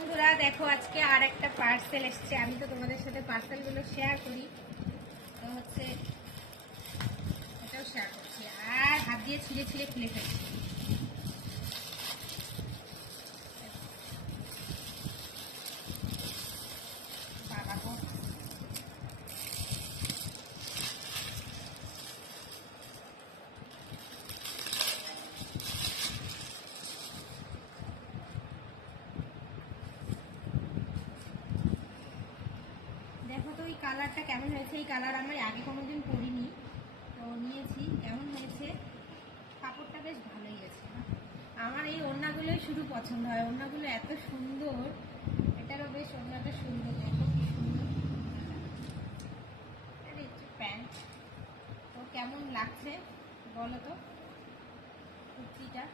বন্ধুরা দেখো আজকে আর একটা পার্সেল এসছে। আমি তো তোমাদের সাথে পার্সেলগুলো শেয়ার করি, তো হচ্ছে এটাও শেয়ার করছি। আর হাত দিয়ে ছিঁড়ে ছিঁড়ে খুলে ফেলছি। বাবা গো, দেখো তো এই কালারটা কেমন হয়েছে। এই কালার আমি আগে কোনোদিন পরিনি, তো নিয়েছি। কেমন হয়েছে? কাপড়টা বেশ ভালোই আছে। আমার এই ওড়নাগুলোই শুধু পছন্দ হয়, ওড়নাগুলো এত সুন্দর। এটারও বেশ ওড়নাটা সুন্দর, দেখো কি সুন্দর। এটা হচ্ছে প্যান্ট। তো কেমন লাগছে বলো তো কুর্তিটা?